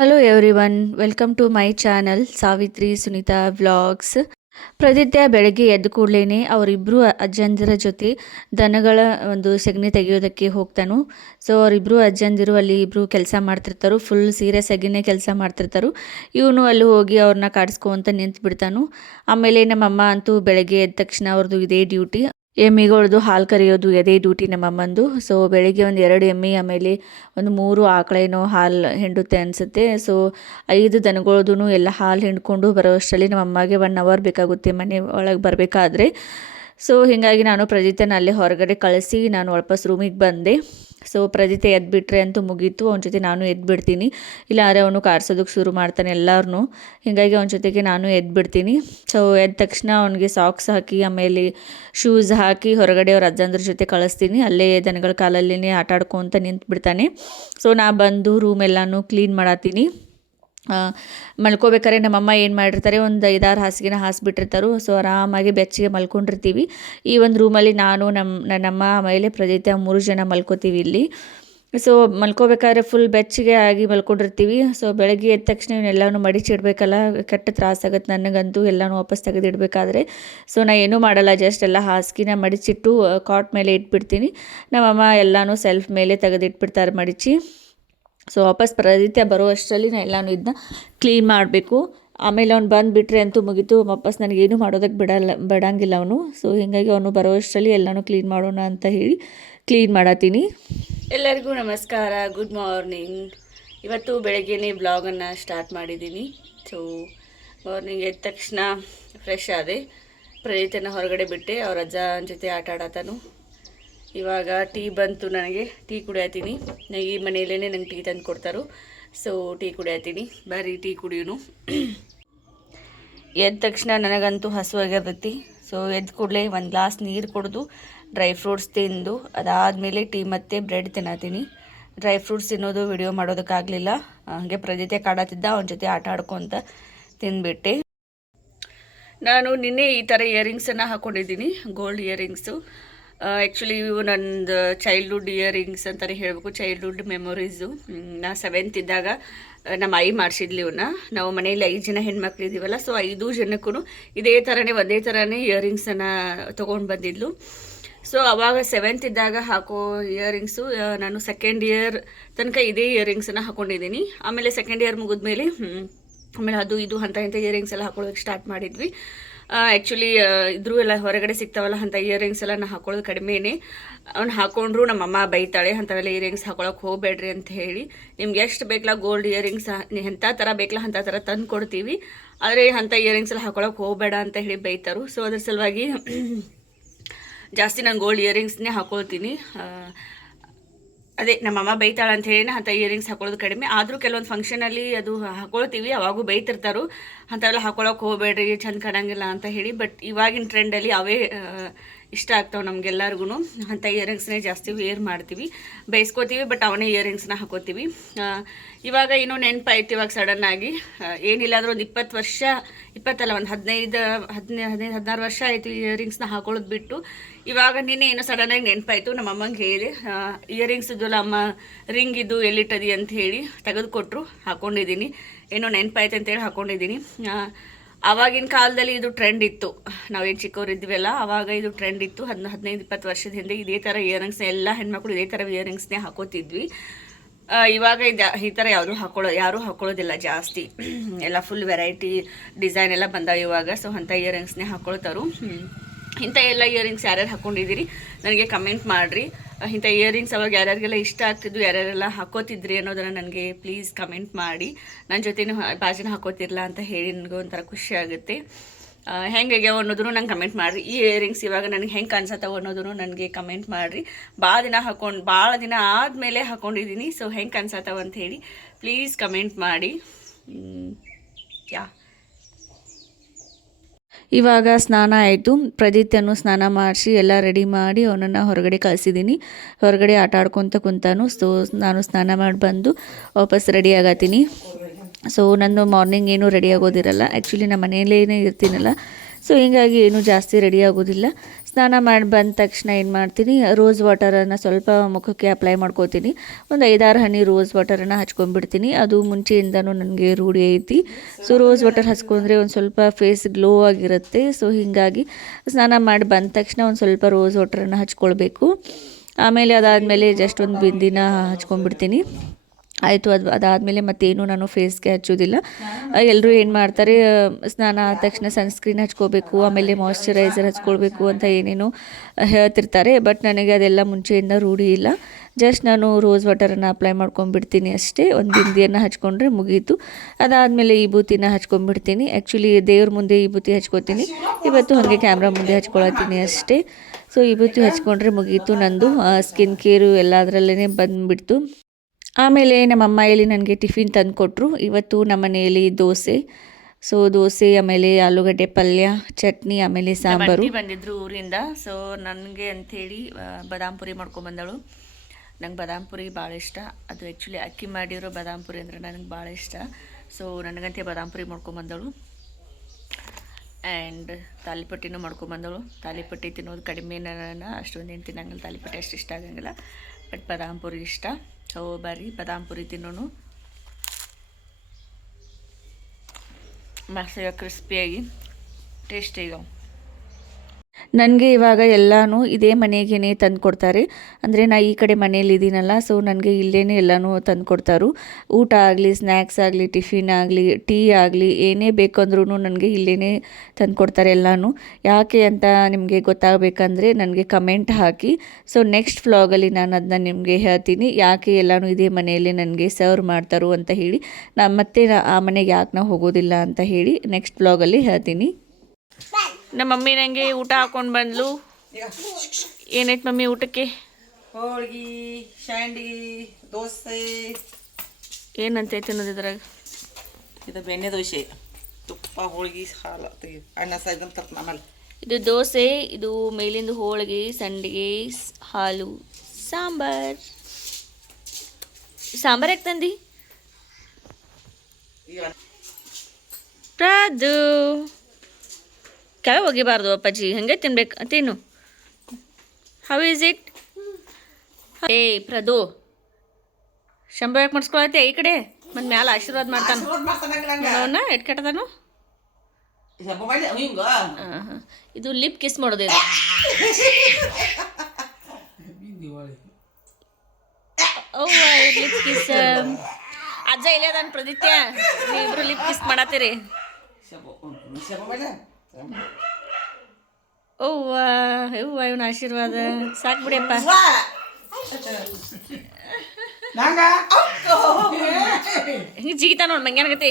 Hello everyone, welcome to my channel Savitri Sunita vlogs. ಪ್ರತಿದಿನ ಬೆಳಗ್ಗೆ ಎದ್ದ ಕೂಡಲೇ ಅವರಿಬ್ಬರು ಅಜ್ಜಂದಿರ ಜೊತೆ ದನಗಳ ಒಂದು ಸೆಗಣಿ ತೆಗೆಯೋದಕ್ಕೆ ಹೋಗ್ತಾನು. ಸೊ ಅವರಿಬ್ಬರು ಅಜ್ಜಂದಿರು ಅಲ್ಲಿ ಇಬ್ಬರು ಕೆಲಸ ಮಾಡ್ತಿರ್ತಾರು, ಫುಲ್ ಸೀರಿಯಸ್ ಆಗಿನೇ ಕೆಲಸ ಮಾಡ್ತಿರ್ತಾರು. ಇವನು ಅಲ್ಲಿ ಹೋಗಿ ಅವ್ರನ್ನ ಕಾಡಿಸ್ಕೊಂತ ನಿಂತು ಬಿಡ್ತಾನು. ಆಮೇಲೆ ನಮ್ಮಮ್ಮ ಅಂತೂ ಬೆಳಗ್ಗೆ ಎದ್ದ ತಕ್ಷಣ ಅವ್ರದ್ದು ಇದೇ ಡ್ಯೂಟಿ, ಎಮ್ಮಿಗಳದ್ದು ಹಾಲು ಕರೆಯೋದು ಎದೆ ಡ್ಯೂಟಿ ನಮ್ಮಮ್ಮಂದು. ಸೊ ಬೆಳಿಗ್ಗೆ ಒಂದು 2 ಎಮ್ಮೆ, ಆಮೇಲೆ ಒಂದು 3 ಆಕಳೇನೋ ಹಾಲು ಹಿಂಡುತ್ತೆ ಅನಿಸುತ್ತೆ. ಸೊ 5 ದನಗಳದ್ದು ಎಲ್ಲ ಹಾಲು ಹಿಂಡ್ಕೊಂಡು ಬರೋ ಅಷ್ಟರಲ್ಲಿ ನಮ್ಮಮ್ಮಗೆ 1 ಅವರ್ ಬೇಕಾಗುತ್ತೆ ಮನೆ ಒಳಗೆ ಬರಬೇಕಾದ್ರೆ. ಸೊ ಹೀಗಾಗಿ ನಾನು ಪ್ರಜಿತನ ಅಲ್ಲೇ ಹೊರಗಡೆ ಕಳಿಸಿ ನಾನು ವಾಪಸ್ ರೂಮಿಗೆ ಬಂದೆ. ಸೊ ಪ್ರಜಿತ ಎದ್ಬಿಟ್ರೆ ಅಂತೂ ಮುಗೀತು, ಅವನ ಜೊತೆ ನಾನು ಎದ್ಬಿಡ್ತೀನಿ. ಇಲ್ಲಾಂದರೆ ಅವನು ಕಾರ್ಸೋದಕ್ಕೆ ಶುರು ಮಾಡ್ತಾನೆ ಎಲ್ಲರೂ. ಹೀಗಾಗಿ ಅವನ ಜೊತೆಗೆ ನಾನು ಎದ್ಬಿಡ್ತೀನಿ. ಸೊ ಎದ್ದ ತಕ್ಷಣ ಅವನಿಗೆ ಸಾಕ್ಸ್ ಹಾಕಿ ಆಮೇಲೆ ಶೂಸ್ ಹಾಕಿ ಹೊರಗಡೆ ಅವ್ರ ಅಜ್ಜಂದ್ರ ಜೊತೆ ಕಳಿಸ್ತೀನಿ. ಅಲ್ಲೇ ದನಗಳ ಕಾಲಲ್ಲೇ ಆಟ ಆಡ್ಕೊತ ನಿಂತ್ಬಿಡ್ತಾನೆ. ಸೊ ನಾ ಬಂದು ರೂಮ್ ಎಲ್ಲನೂ ಕ್ಲೀನ್ ಮಾಡತ್ತೀನಿ. ಮಲ್ಕೋಬೇಕಾದ್ರೆ ನಮ್ಮಮ್ಮ ಏನು ಮಾಡಿರ್ತಾರೆ, ಒಂದು 5-6 ಹಾಸಿಗೆನ ಹಾಸಿಬಿಟ್ಟಿರ್ತಾರೆ. ಸೊ ಆರಾಮಾಗಿ ಬೆಚ್ಚಗೆ ಮಲ್ಕೊಂಡಿರ್ತೀವಿ. ಈ ಒಂದು ರೂಮಲ್ಲಿ ನಾನು ನನ್ನಮ್ಮ ಆಮೇಲೆ ಪ್ರಜಿತ 3 ಜನ ಮಲ್ಕೋತೀವಿ ಇಲ್ಲಿ. ಸೊ ಮಲ್ಕೋಬೇಕಾದ್ರೆ ಫುಲ್ ಬೆಚ್ಚಗೆ ಆಗಿ ಮಲ್ಕೊಂಡಿರ್ತೀವಿ. ಸೊ ಬೆಳಗ್ಗೆ ಎದ್ದ ತಕ್ಷಣ ಇವನ್ನೆಲ್ಲನೂ ಮಡಿಚಿಡ್ಬೇಕಲ್ಲ, ಕೆಟ್ಟ ತ್ರಾಸಾಗತ್ತೆ ನನಗಂತೂ ಎಲ್ಲನೂ ವಾಪಸ್ ತೆಗೆದಿಡಬೇಕಾದ್ರೆ. ಸೊ ನಾನು ಏನೂ ಮಾಡಲ್ಲ, ಜಸ್ಟ್ ಎಲ್ಲ ಹಾಸಿಗೆನ ಮಡಿಚಿಟ್ಟು ಕಾಟ್ ಮೇಲೆ ಇಟ್ಬಿಡ್ತೀನಿ. ನಮ್ಮಮ್ಮ ಎಲ್ಲನೂ ಸೆಲ್ಫ್ ಮೇಲೆ ತೆಗೆದಿಟ್ಬಿಡ್ತಾರೆ ಮಡಿಚಿ. ಸೊ ವಾಪಸ್ ಪ್ರದಿತ್ಯ ಬರೋ ಅಷ್ಟರಲ್ಲಿ ನಾನು ಎಲ್ಲನೂ ಇದನ್ನ ಕ್ಲೀನ್ ಮಾಡಬೇಕು. ಆಮೇಲೆ ಅವ್ನು ಬಂದುಬಿಟ್ರೆ ಅಂತೂ ಮುಗೀತು, ವಾಪಸ್ ನನಗೇನು ಮಾಡೋದಕ್ಕೆ ಬಿಡಂಗಿಲ್ಲ ಅವನು. ಸೊ ಹೀಗಾಗಿ ಅವನು ಬರೋ ಅಷ್ಟರಲ್ಲಿ ಎಲ್ಲನೂ ಕ್ಲೀನ್ ಮಾಡೋಣ ಅಂತ ಹೇಳಿ ಕ್ಲೀನ್ ಮಾಡತ್ತೀನಿ. ಎಲ್ಲರಿಗೂ ನಮಸ್ಕಾರ, ಗುಡ್ ಮಾರ್ನಿಂಗ್. ಇವತ್ತು ಬೆಳಗ್ಗೆನೇ ಬ್ಲಾಗನ್ನು ಸ್ಟಾರ್ಟ್ ಮಾಡಿದ್ದೀನಿ. ಸೊ ಮಾರ್ನಿಂಗ್ ಎದ್ದ ತಕ್ಷಣ ಫ್ರೆಶ್ ಆದೆ, ಪ್ರದಿತ್ಯನ ಹೊರಗಡೆ ಬಿಟ್ಟೆ, ಅವ್ರ ಅಜ್ಜನ ಜೊತೆ ಆಟ ಆಡತಾನು. ಇವಾಗ ಟೀ ಬಂತು, ನನಗೆ ಟೀ ಕುಡಿಯತ್ತೀನಿ. ಈ ಮನೆಯಲ್ಲೇ ನಂಗೆ ಟೀ ತಂದು ಕೊಡ್ತಾರೋ. ಸೊ ಟೀ ಕುಡಿಯತ್ತೀನಿ, ಬರೀ ಟೀ ಕುಡಿಯೋನು. ಎದ್ದ ತಕ್ಷಣ ನನಗಂತೂ ಹಸುವಾಗಿರ್ತೈತಿ. ಸೊ ಎದ್ದ ಕೂಡಲೇ ಒಂದು ಗ್ಲಾಸ್ ನೀರು ಕುಡಿದು ಡ್ರೈ ಫ್ರೂಟ್ಸ್ ತಿಂದು ಅದಾದಮೇಲೆ ಟೀ ಮತ್ತು ಬ್ರೆಡ್ ತಿನ್ನತ್ತೀನಿ. ಡ್ರೈ ಫ್ರೂಟ್ಸ್ ತಿನ್ನೋದು ವಿಡಿಯೋ ಮಾಡೋದಕ್ಕಾಗಲಿಲ್ಲ, ಹಾಗೆ ಪ್ರದಿತ್ಯ ಕಾಡತ್ತಿದ್ದ, ಅವನ ಜೊತೆ ಆಟ ಆಡ್ಕೊತ ತಿಂದುಬಿಟ್ಟೆ. ನಾನು ನಿನ್ನೆ ಈ ಥರ ಇಯರಿಂಗ್ಸನ್ನು ಹಾಕ್ಕೊಂಡಿದ್ದೀನಿ, ಗೋಲ್ಡ್ ಇಯರಿಂಗ್ಸು. ಆ್ಯಕ್ಚುಲಿ ಇವು ನಂದು ಚೈಲ್ಡ್ಹುಡ್ ಇಯರಿಂಗ್ಸ್ ಅಂತಲೇ ಹೇಳಬೇಕು, ಚೈಲ್ಡ್ಹುಡ್ ಮೆಮೊರೀಸು. ನಾ 7th ಇದ್ದಾಗ ನಮ್ಮ ಆಯಿ ಮಾಡಿಸಿದ್ಲಿ ಇವನ್ನ. ನಾವು ಮನೆಯಲ್ಲಿ 5 ಜನ ಹೆಣ್ಮಕ್ಳು ಇದ್ದೀವಲ್ಲ, ಸೊ 5 ಜನಕ್ಕೂ ಇದೇ ಥರನೇ ಒಂದೇ ಥರನೇ ಇಯರಿಂಗ್ಸನ್ನು ತೊಗೊಂಡು ಬಂದಿದ್ಲು. ಸೊ ಅವಾಗ 7th ಇದ್ದಾಗ ಹಾಕೋ ಇಯರಿಂಗ್ಸು ನಾನು 2nd ಇಯರ್ ತನಕ ಇದೇ ಇಯರಿಂಗ್ಸನ್ನು ಹಾಕ್ಕೊಂಡಿದ್ದೀನಿ. ಆಮೇಲೆ 2nd ಇಯರ್ ಮುಗಿದ್ಮೇಲೆ ಆಮೇಲೆ ಅದು ಇದು ಅಂತ ಇಯರಿಂಗ್ಸ್ ಎಲ್ಲ ಹಾಕೊಳ್ಳೋದಕ್ಕೆ ಸ್ಟಾರ್ಟ್ ಮಾಡಿದ್ವಿ. ಆ್ಯಕ್ಚುಲಿ ಇದ್ರೂ ಎಲ್ಲ ಹೊರಗಡೆ ಸಿಗ್ತಾವಲ್ಲ ಅಂಥ ಇಯರಿಂಗ್ಸ್ ಎಲ್ಲ ನಾನು ಹಾಕೊಳ್ಳೋದು ಕಡಿಮೆನೇ. ಅವ್ನು ಹಾಕೊಂಡ್ರು ನಮ್ಮಮ್ಮ ಬೈತಾಳೆ, ಅಂಥವೆಲ್ಲ ಇಯರಿಂಗ್ಸ್ ಹಾಕೊಳಕ್ಕೆ ಹೋಗಬೇಡ್ರಿ ಅಂತ ಹೇಳಿ. ನಿಮ್ಗೆ ಎಷ್ಟು ಬೇಕಲ್ಲ ಗೋಲ್ಡ್ ಇಯರಿಂಗ್ಸ್, ಎಂಥ ಥರ ಬೇಕಲ್ಲ ಅಂಥ ಥರ ತಂದು ಕೊಡ್ತೀವಿ, ಆದರೆ ಅಂಥ ಇಯರಿಂಗ್ಸ್ ಎಲ್ಲ ಹಾಕೊಳಕ್ಕೆ ಹೋಗಬೇಡ ಅಂತ ಹೇಳಿ ಬೈತಾರು. ಸೊ ಅದ್ರ ಸಲುವಾಗಿ ಜಾಸ್ತಿ ನಾನು ಗೋಲ್ಡ್ ಇಯರಿಂಗ್ಸ್ನೇ ಹಾಕೊಳ್ತೀನಿ. ಅದೇ ನಮ್ಮಮ್ಮ ಬೈತಾಳೆ ಅಂತ ಹೇಳಿ ಅಂಥ ಇಯರಿಂಗ್ಸ್ ಹಾಕೊಳ್ಳೋದು ಕಡಿಮೆ. ಆದರೂ ಕೆಲವೊಂದು ಫಂಕ್ಷನಲ್ಲಿ ಅದು ಹಾಕೊಳ್ತೀವಿ, ಅವಾಗೂ ಬೈತಿರ್ತಾರೋ ಅಂಥವೆಲ್ಲ ಹಾಕೊಳಕ್ಕೆ ಹೋಗಬೇಡ್ರಿ, ಚಂದ ಕಾಣಂಗಿಲ್ಲ ಅಂತ ಹೇಳಿ. ಬಟ್ ಇವಾಗಿನ ಟ್ರೆಂಡಲ್ಲಿ ಅವೇ ಇಷ್ಟ ಆಗ್ತಾವೆ ನಮಗೆಲ್ಲರಿಗೂ. ಅಂಥ ಇಯರಿಂಗ್ಸ್ನೇ ಜಾಸ್ತಿ ವೇರ್ ಮಾಡ್ತೀವಿ, ಬೈಸ್ಕೋತೀವಿ, ಬಟ್ ಅವನೇ ಇಯರಿಂಗ್ಸ್ನ ಹಾಕೋತೀವಿ. ಇವಾಗ ಇನ್ನೂ ನೆನಪಾಯ್ತು ಇವಾಗ ಸಡನ್ನಾಗಿ. ಏನಿಲ್ಲ ಅಂದ್ರೆ ಒಂದು 20 ವರ್ಷ, 20 ಅಲ್ಲ, ಒಂದು 15-16 ವರ್ಷ ಆಯಿತು ಇಯರಿಂಗ್ಸ್ನ ಹಾಕೊಳ್ಳೋದು ಬಿಟ್ಟು. ಇವಾಗ ನಿನ್ನೆ ಏನೋ ಸಡನ್ನಾಗಿ ನೆನಪಾಯಿತು, ನಮ್ಮ ಅಮ್ಮಂಗೆ ಹೇಳಿದೆ, ಇಯರಿಂಗ್ಸ್ ಇದ್ದಲ್ಲ ಅಮ್ಮ, ರಿಂಗ್ ಇದು ಎಲ್ಲಿಟ್ಟದಿ ಅಂತ ಹೇಳಿ ತೆಗೆದುಕೊಟ್ರು, ಹಾಕ್ಕೊಂಡಿದ್ದೀನಿ. ಏನೋ ನೆನಪಾಯ್ತು ಅಂತೇಳಿ ಹಾಕ್ಕೊಂಡಿದ್ದೀನಿ. ಆವಾಗಿನ ಕಾಲದಲ್ಲಿ ಇದು ಟ್ರೆಂಡ್ ಇತ್ತು, ನಾವೇನು ಚಿಕ್ಕವರಿದ್ವಲ್ಲ ಆವಾಗ ಇದು ಟ್ರೆಂಡ್ ಇತ್ತು. 15-20 ವರ್ಷದ ಹಿಂದೆ ಇದೇ ಥರ ಇಯರಿಂಗ್ಸ್ನ ಎಲ್ಲ ಹೆಣ್ಮಕ್ಳು ಇದೇ ಥರ ಇಯರಿಂಗ್ಸ್ನೇ ಹಾಕೋತಿದ್ವಿ. ಇವಾಗ ಈ ಥರ ಯಾರೂ ಹಾಕೊಳ್ಳೋದಿಲ್ಲ ಜಾಸ್ತಿ, ಎಲ್ಲ ಫುಲ್ ವೆರೈಟಿ ಡಿಸೈನ್ ಎಲ್ಲ ಬಂದಾವೆ ಇವಾಗ. ಸೊ ಅಂಥ ಇಯರಿಂಗ್ಸ್ನೇ ಹಾಕ್ಕೊಳ್ತಾರು. ಇಂಥ ಎಲ್ಲ ಇಯರಿಂಗ್ಸ್ ಯಾರ್ಯಾರು ಹಾಕ್ಕೊಂಡಿದ್ದೀರಿ ನನಗೆ ಕಮೆಂಟ್ ಮಾಡಿರಿ. ಇಂಥ ಇಯರಿಂಗ್ಸ್ ಅವಾಗ ಯಾರ್ಯಾರಿಗೆಲ್ಲ ಇಷ್ಟ ಆಗ್ತಿದ್ವು, ಯಾರ್ಯಾರೆಲ್ಲ ಹಾಕೋತಿದ್ರಿ ಅನ್ನೋದನ್ನು ನನಗೆ ಪ್ಲೀಸ್ ಕಮೆಂಟ್ ಮಾಡಿ. ನನ್ನ ಜೊತೆನೂ ಬಾಜಿನ ಹಾಕೋತಿರಲ್ಲ ಅಂತ ಹೇಳಿ ನನಗೂ ಒಂಥರ ಖುಷಿ ಆಗುತ್ತೆ. ಹೆಂಗಾಗ್ಯಾವ ಅನ್ನೋದನ್ನು ನಂಗೆ ಕಮೆಂಟ್ ಮಾಡಿರಿ. ಈ ಇಯರಿಂಗ್ಸ್ ಇವಾಗ ನನಗೆ ಹೆಂಗೆ ಕಾಣಿಸತ್ತವ ಅನ್ನೋದನ್ನು ನನಗೆ ಕಮೆಂಟ್ ಮಾಡಿರಿ. ಭಾಳ ದಿನ ಆದಮೇಲೆ ಹಾಕ್ಕೊಂಡಿದ್ದೀನಿ. ಸೊ ಹೆಂಗೆ ಕಾಣಿಸತ್ತವ ಅಂತ ಹೇಳಿ ಪ್ಲೀಸ್ ಕಮೆಂಟ್ ಮಾಡಿ. ಇವಾಗ ಸ್ನಾನ ಆಯಿತು, ಪ್ರದಿತ್ಯನು ಸ್ನಾನ ಮಾಡಿಸಿ ಎಲ್ಲ ರೆಡಿ ಮಾಡಿ ಅವನನ್ನು ಹೊರಗಡೆ ಕಳಿಸಿದ್ದೀನಿ. ಹೊರಗಡೆ ಆಟ ಆಡ್ಕೊತ ಕುಂತಾನು. ಸೊ ನಾನು ಸ್ನಾನ ಮಾಡಿ ಬಂದು ವಾಪಸ್ ರೆಡಿ ಆಗತ್ತೀನಿ. ಸೊ ನಾನು ಮಾರ್ನಿಂಗ್ ಏನೂ ರೆಡಿ ಆಗೋದಿರಲ್ಲ, ಆ್ಯಕ್ಚುಲಿ ನಮ್ಮ ಮನೆಯಲ್ಲೇ ಇರ್ತೀನಲ್ಲ. ಸೊ ಹೀಗಾಗಿ ಏನೂ ಜಾಸ್ತಿ ರೆಡಿ ಆಗೋದಿಲ್ಲ. ಸ್ನಾನ ಮಾಡಿ ಬಂದ ತಕ್ಷಣ ಏನು ಮಾಡ್ತೀನಿ, ರೋಸ್ ವಾಟರನ್ನು ಸ್ವಲ್ಪ ಮುಖಕ್ಕೆ ಅಪ್ಲೈ ಮಾಡ್ಕೋತೀನಿ. ಒಂದು 5-6 ಹನಿ ರೋಸ್ ವಾಟರನ್ನು ಹಚ್ಕೊಂಡ್ಬಿಡ್ತೀನಿ. ಅದು ಮುಂಚೆಯಿಂದನೂ ನನಗೆ ರೂಢಿ ಐತಿ. ಸೊ ರೋಸ್ ವಾಟರ್ ಹಚ್ಕೊಂಡ್ರೆ ಒಂದು ಸ್ವಲ್ಪ ಫೇಸ್ ಗ್ಲೋ ಆಗಿರುತ್ತೆ. ಸೊ ಹೀಗಾಗಿ ಸ್ನಾನ ಮಾಡಿ ಬಂದ ತಕ್ಷಣ ಒಂದು ಸ್ವಲ್ಪ ರೋಸ್ ವಾಟರನ್ನು ಹಚ್ಕೊಳ್ಬೇಕು. ಆಮೇಲೆ ಅದಾದಮೇಲೆ ಜಸ್ಟ್ ಒಂದು ಬಿಂದಿನ ಹಚ್ಕೊಂಡ್ಬಿಡ್ತೀನಿ. ಆಯಿತು. ಅದಾದಮೇಲೆ ಮತ್ತೇನು ನಾನು ಫೇಸ್ಗೆ ಹಚ್ಚೋದಿಲ್ಲ. ಎಲ್ಲರೂ ಏನು ಮಾಡ್ತಾರೆ, ಸ್ನಾನ ಆದ ತಕ್ಷಣ ಸನ್ಸ್ಕ್ರೀನ್ ಹಚ್ಕೋಬೇಕು, ಆಮೇಲೆ ಮಾಯ್ಶ್ಚರೈಸರ್ ಹಚ್ಕೊಳ್ಬೇಕು ಅಂತ ಏನೇನೋ ಹೇಳ್ತಿರ್ತಾರೆ. ಬಟ್ ನನಗೆ ಅದೆಲ್ಲ ಮುಂಚೆಯಿಂದ ರೂಢಿ ಇಲ್ಲ. ಜಸ್ಟ್ ನಾನು ರೋಸ್ ವಾಟರನ್ನು ಅಪ್ಲೈ ಮಾಡ್ಕೊಂಡ್ಬಿಡ್ತೀನಿ ಅಷ್ಟೇ. ಒಂದು ಬಿಂದಿಯನ್ನು ಹಚ್ಕೊಂಡ್ರೆ ಮುಗೀತು. ಅದಾದಮೇಲೆ ಈ ಬೂತಿನ ಹಚ್ಕೊಂಡ್ಬಿಡ್ತೀನಿ. ಆ್ಯಕ್ಚುಲಿ ದೇವ್ರ ಮುಂದೆ ಈ ಬೂತಿ ಹಚ್ಕೋತೀನಿ, ಇವತ್ತು ಹಾಗೆ ಕ್ಯಾಮ್ರಾ ಮುಂದೆ ಹಚ್ಕೊಳತ್ತೀನಿ ಅಷ್ಟೇ. ಸೊ ಈ ಬೂತಿ ಹಚ್ಕೊಂಡ್ರೆ ಮುಗೀತು. ನಂದು ಸ್ಕಿನ್ ಕೇರು ಎಲ್ಲ ಅದರಲ್ಲೇ ಬಂದುಬಿಡ್ತು. ಆಮೇಲೆ ನಮ್ಮಮ್ಮ ಇಲ್ಲಿ ನನಗೆ ಟಿಫಿನ್ ತಂದು ಕೊಟ್ಟರು. ಇವತ್ತು ನಮ್ಮ ಮನೆಯಲ್ಲಿ ದೋಸೆ. ಸೊ ದೋಸೆ, ಆಮೇಲೆ ಆಲೂಗಡ್ಡೆ ಪಲ್ಯ, ಚಟ್ನಿ, ಆಮೇಲೆ ಸಾಂಬಾರು. ಬಂದಿದ್ರು ಊರಿಂದ. ಸೊ ನನಗೆ ಅಂಥೇಳಿ ಬಾದಾಮ್ ಪುರಿ ಮಾಡ್ಕೊಂಬಂದಳು. ನಂಗೆ ಬಾದಾಮ್ ಪುರಿ ಭಾಳ ಇಷ್ಟ. ಅದು ಆ್ಯಕ್ಚುಲಿ ಅಕ್ಕಿ ಮಾಡಿರೋ ಬಾದಾಮ್ ಪುರಿ ಅಂದರೆ ನನಗೆ ಭಾಳ ಇಷ್ಟ. So ನನಗಂತೆ badam Puri ಮಾಡ್ಕೊಂಬಂದಳು. And ತಾಲಿಪಟ್ಟಿನೂ ಮಾಡ್ಕೊಂಬಂದಳು. Thalipattu ತಿನ್ನೋದು ಕಡಿಮೆ, ಅಷ್ಟೊಂದು ಏನು ತಿನ್ನಂಗಿಲ್ಲ. ತಾಲಿಪಟ್ಟಿ ಅಷ್ಟು ಇಷ್ಟ ಆಗಂಗಿಲ್ಲ, ಬಟ್ ಬಾದಾಮ್ ಪುರಿ ಇಷ್ಟ. ಸೊ ಬರ್ರಿ ಬಾದಾಮ್ ಪುರಿ ತಿನ್ನೋನು. ಮಸ್ತ್ ಕ್ರಿಸ್ಪಿಯಾಗಿ ಟೇಸ್ಟಿಯಾಗಿ. ನನಗೆ ಇವಾಗ ಎಲ್ಲನೂ ಇದೇ ಮನೆಗೇ ತಂದು ಕೊಡ್ತಾರೆ. ಅಂದರೆ ನಾ ಈ ಕಡೆ ಮನೇಲಿ ಇದ್ದೀನಲ್ಲ, ಸೊ ನನಗೆ ಇಲ್ಲೇ ಎಲ್ಲನೂ ತಂದು ಕೊಡ್ತಾರೆ. ಊಟ ಆಗಲಿ, ಸ್ನ್ಯಾಕ್ಸ್ ಆಗಲಿ, ಟಿಫಿನ್ ಆಗಲಿ, ಟೀ ಆಗಲಿ, ಏನೇ ಬೇಕಂದ್ರೂ ನನಗೆ ಇಲ್ಲೇ ತಂದು ಕೊಡ್ತಾರೆ ಎಲ್ಲನೂ. ಯಾಕೆ ಅಂತ ನಿಮಗೆ ಗೊತ್ತಾಗಬೇಕಂದ್ರೆ ನನಗೆ ಕಮೆಂಟ್ ಹಾಕಿ. ಸೊ ನೆಕ್ಸ್ಟ್ ವ್ಲಾಗಲ್ಲಿ ನಾನು ಅದನ್ನ ನಿಮಗೆ ಹೇಳ್ತೀನಿ, ಯಾಕೆ ಎಲ್ಲನೂ ಇದೇ ಮನೆಯಲ್ಲಿ ನನಗೆ ಸರ್ವ್ ಮಾಡ್ತಾರೋ ಅಂತ ಹೇಳಿ. ಮತ್ತೆ ಆ ಮನೆಗೆ ಯಾಕೆ ನಾವು ಹೋಗೋದಿಲ್ಲ ಅಂತ ಹೇಳಿ ನೆಕ್ಸ್ಟ್ ವ್ಲಾಗಲ್ಲಿ ಹೇಳ್ತೀನಿ. ನಮ್ಮ ಮಮ್ಮಿ ನನಗೆ ಊಟ ಹಾಕೊಂಡು ಬಂದ್ಲು. ಏನೈತೆ ಮಮ್ಮಿ ಊಟಕ್ಕೆ? ಹೋಳ್ಗಿ, ಶಾಂಡ್ಗಿ, ದೋಸೆ. ಏನಂತೈತೆ ಅನ್ನೋದು ಇದ್ರಾಗ? ಇದು ಬೆಣ್ಣೆ ದೋಸೆ, ತುಪ್ಪ, ಹೋಳ್ಗಿ, ಹಾಲು, ಅನ್ನ ಸಾಯ್ದಂತ ತಪ್ಪ ಆಮೇಲೆ. ಇದು ದೋಸೆ, ಇದು ಮೇಲಿಂದು ಹೋಳಿಗೆ, ಸಂಡಿಗೆ, ಹಾಲು, ಸಾಂಬಾರ್. ಸಾಂಬಾರ್ ಯಾಕೆ ತಂದಿ? ಪ್ರಾದು ಕೆಳಗೆ ಒಗಿಬಾರ್ದು ಅಪ್ಪಾಜಿ, ಹಾಗೆ ತಿನ್ಬೇಕು. ತಿನ್ನು. How is it? ಏ ಪ್ರದು, ಶಂಭ ಯಾಕೆ ಮಾಡಿಸ್ಕೊಳತ್ತೆ ಈ ಕಡೆ? ಮತ್ತು ಮ್ಯಾಲ ಆಶೀರ್ವಾದ ಮಾಡ್ತಾನೆ ಅವನ್ನ. ಎಟ್ ಕೆಟ್ಟದಾನು. ಇದು ಲಿಪ್ ಕಿಸ್ ಮಾಡೋದು. ಇದು ಲಿಪ್ ಕಿಸ್. ಅಜ್ಜ ಇಲ್ಲೇ ಅದಾನ ಪ್ರದಿತ್ಯ, ನೀವಿಬ್ರು ಲಿಪ್ ಕಿಸ್ ಮಾಡತ್ತೀರಿ. ಅವ್ವ ಅವ್ವ, ಇವನ ಆಶೀರ್ವಾದ ಸಾಕು ಬಿಡಿಯಪ್ಪ. ಹಿಂಗೆ ಜಿಗಿತಾ ನೋಡಿ ಮಂಗ್ಯಾನಗತಿ.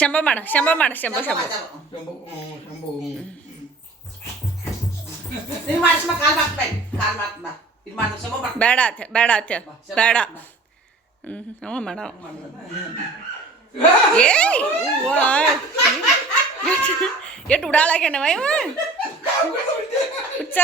ಶಂಭ ಮಾಡ, ಶಂಭ ಮಾಡ, ಶಂಭ ಶಂಭ. ಬೇಡ ಆತ, ಬೇಡ ಆತ, ಬೇಡ. ಅವ ಮಾಡ. ಏಯ್ ಎಷ್ಟು ಉಡಾಳಾಗ್ಯಾನವ ಇವ ಹುಚ್ಚ.